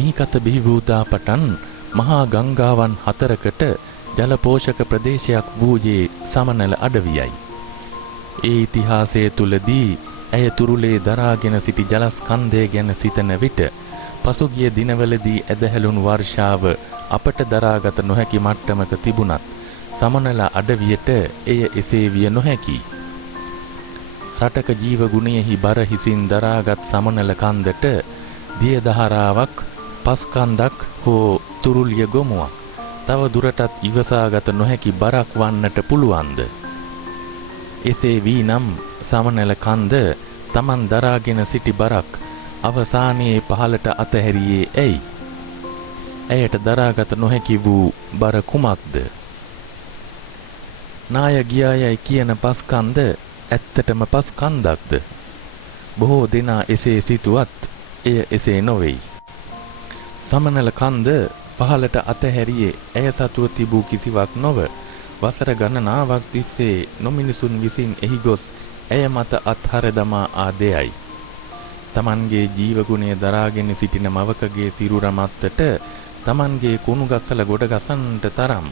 මිහිකත බිහි වූ දා පටන් මහා ගංගාවන් 4කට ජල පෝෂක ප්‍රදේශයක් වූයේ සමනල අඩවියයි. ඒ ඉතිහාසය තුලදී ඇය තුරුලේ දරාගෙන සිටි ජලස්කන්ධය ගැන සිතන විට පසුගිය දිනවලදී ඇදහැළුණු වර්ෂාව අපට දරාගත නොහැකි මට්ටමක තිබුණත් සමනල අඩවියට එය එසේ විය නොහැකියි. රටක ජීව ගුණයෙහි බර හිසින් දරාගත් සමනල කන්දට දිය දහරාවක්, පස් කන්දක් හෝ තුරුලිය ගොමුවක් තව දුරටත් ඉවසාගත නොහැකි බරක් වන්නට පුළුවන්ද? එසේ වී නම් සමනල කන්ද තමන් දරාගෙන සිටි බරක් අවසානයේ පහළට අතහැරියේ ඇයි? ඇයට දරාගත නොහැකි වූ බර කුමක්ද? නාය ගියායයි කියන පස්කන්ද ඇත්තටම පස්කන්දක්ද? බොහෝ දෙනා එසේ සිතුවත් එය එසේ නොවේයි. සමනල කන්ද පහළට අතහැරියේ ඇය සතුව තිබූ කිසිවක් නොව වසර ගණනාවක් තිස්සේ නොමිනිසුන් විසින් එහි ගොස් ඇය මත අත්හර දමා ආදෙයයි. තමන්ගේ ජීවගුණය දරාගෙන සිටින මවකගේ සිරුර මත්තට තමන්ගේ කුණු ගස්සල ගොඩ ගසන්නට තරම්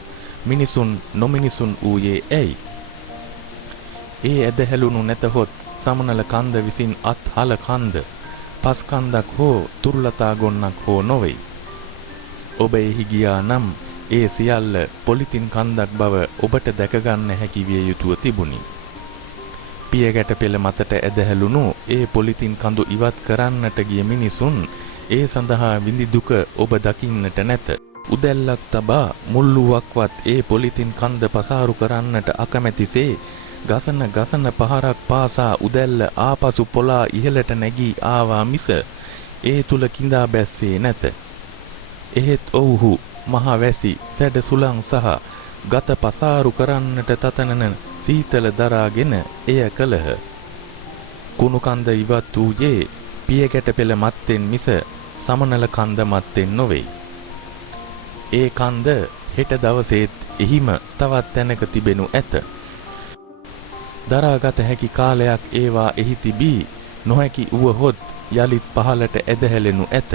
මිනිසුන් නොමිනිසුන් වූයේ ඇයි? ඒ ඇදහැළුණු නැතහොත් සමනල කන්ද විසින් අත්හල කන්ද පස් කන්දක් හෝ තුරුලතා ගොන්නක් හෝ නොවේ. ඔබ එහි ගියා නම් ඒ සියල්ල පොලිතින් කන්දක් බව ඔබට දැකගන්න හැකි විය යුතුව තිබුණි. පියගැට පෙළ මතට ඇදහැළුණු ඒ පොලිතින් කඳු ඉවත් කරන්නට ගිය මිනිසුන් ඒ සඳහා විඳි දුක ඔබ දකින්නට නැත. උදැල්ලක් තබා මුල්ලුවක්වත් ඒ පොලිතින් කන්ද පසාරු කරන්නට අකමැතිසේ ගසන පහරක් පාසා උදැල්ල ආපසු පොලා ඉහළට නැගී ආවා මිස ඒ තුල කිඳා බැස්සේ නැත. එහෙත් ඔව්හු මහ වැසි, සැඩ සුළං සහ ගත පසාරු කරන්නට තතනන සීතල දරාගෙන එය කළහ. කුණු කන්ද ඉවත් වූයේ පියගැට පෙළ මත්තෙන් මිස සමනල කන්ද මත්තෙන් නොවේ. ඒ කන්ද හෙට දවසේත් එහිම තවත් තැනක තිබෙනු ඇත. දරාගත හැකි කාලයක් ඒවා එහි තිබී නොහැකි වුවහොත් යලිත් පහළට ඇදහැලෙනු ඇත.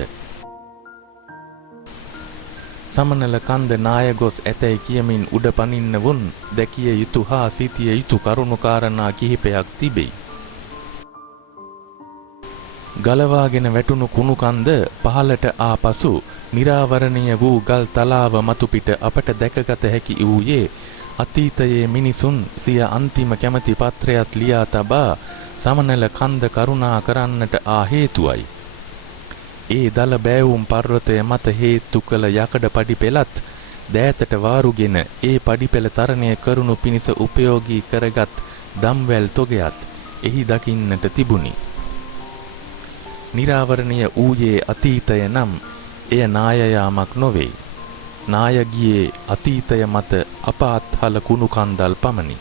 සමනල කන්ද නාය ගොස් ඇතැයි කියමින් උඩ පනින්න වුන් දැකිය යුතු හා සිටිය යුතු කරුණු කාරණා කිහිපයක් තිබෙයි. ගලවාගෙන වැටුණු කුණු කන්ද පහළට ආපසු නිරාවරණීය වූ ගල් තලාව මතු පිට අපට දැකගත හැකි වූයේ අතීතයේ මිනිසුන් සිය අන්තිම කැමැති පත්‍රයත් ලියා තබා සමනල කන්ද කරුණා කරන්නට ආ හේතුවයි. ඒ දල බෑවුම් පර්වතය මත හේතු කළ යකඩ පඩිපෙළත් දෑතට වාරුගෙන ඒ පඩිපෙළ තරණය කරනු පිණිස උපයෝගී කරගත් දම්වැල් තොගයත් එහි දකින්නට තිබුණි. නිරාවරණීය ඌයේ අතීතය නම් එය නාය යාමක් නොවේ. නාය ගියේ අතීතය මත අපාත්හල කුණු කන්දල් පමණි.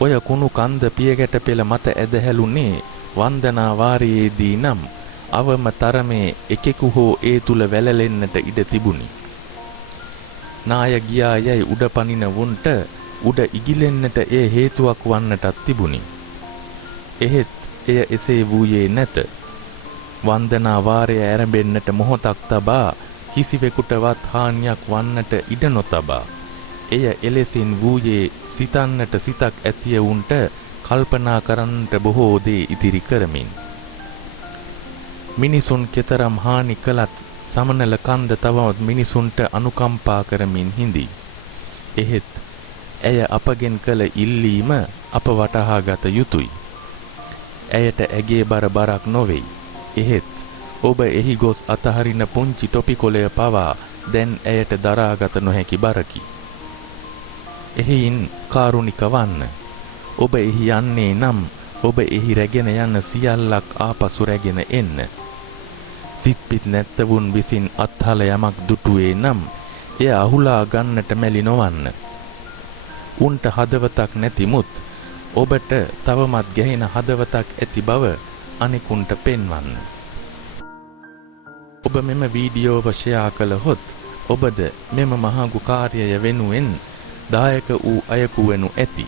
ඔය කුණු කන්ද පියගැට පෙළ මත ඇදහැළුනේ වන්දනා වාරයේදී නම් අවම තරමේ එකෙකු හෝ ඒ තුල වැළලෙන්නට ඉඩ තිබුණි. නාය ගියා යයි උඩ පනින වුන්ට උඩ ඉගිලෙන්නට ඒ හේතුවක් වන්නටත් තිබුණි. එහෙත් එය එසේ වූයේ නැත. වන්දනා වාරය ආරම්භෙන්නට මොහොතක් තබා කිසිවෙකුටවත් හානියක් වන්නට ඉඩ නොතබා එය එලෙසින් වූයේ සිතන්නට සිතක් ඇතිය වුන්ට කල්පනා කරන්නට බොහෝ දේ ඉතිරි කරමින්. මිනිසුන් කෙතරම් හානි කළත් සමනල කන්ද තවමත් මිනිසුන්ට අනුකම්පා කරමින් හිඳී. එහෙත් ඇය අපගෙන් කළ ඉල්ලීම අප වටහා ගත යුතුය. ඇයට ඇගේ බරක් නොවේ. එහෙත් ඔබ එහි ගොස් අතහරින පුංචි ටොපිකොලය පවා දැන් ඇයට දරාගත නොහැකි බරකි. එහින් කාරුණික වන්න. ඔබ එහි යන්නේ නම් ඔබ එහි රැගෙන යන සියල්ලක් ආපසු රැගෙන එන්න. සිත්පිත් නැත්තවුන් විසින් අත්හල යමක් දුටුවේ නම් එය අහුලා ගන්නට මැලි නොවන්න. උන්ට හදවතක් නැතිමුත් ඔබට තවමත් ගැහෙන හදවතක් ඇති බව අනෙකුන්ට පෙන්වන්න. ඔබ මෙම වීඩියෝව ෂෙයා කළහොත් ඔබද මෙම මහඟු කාර්යය වෙනුවෙන් දායක වූ අයෙකු වෙනු ඇති.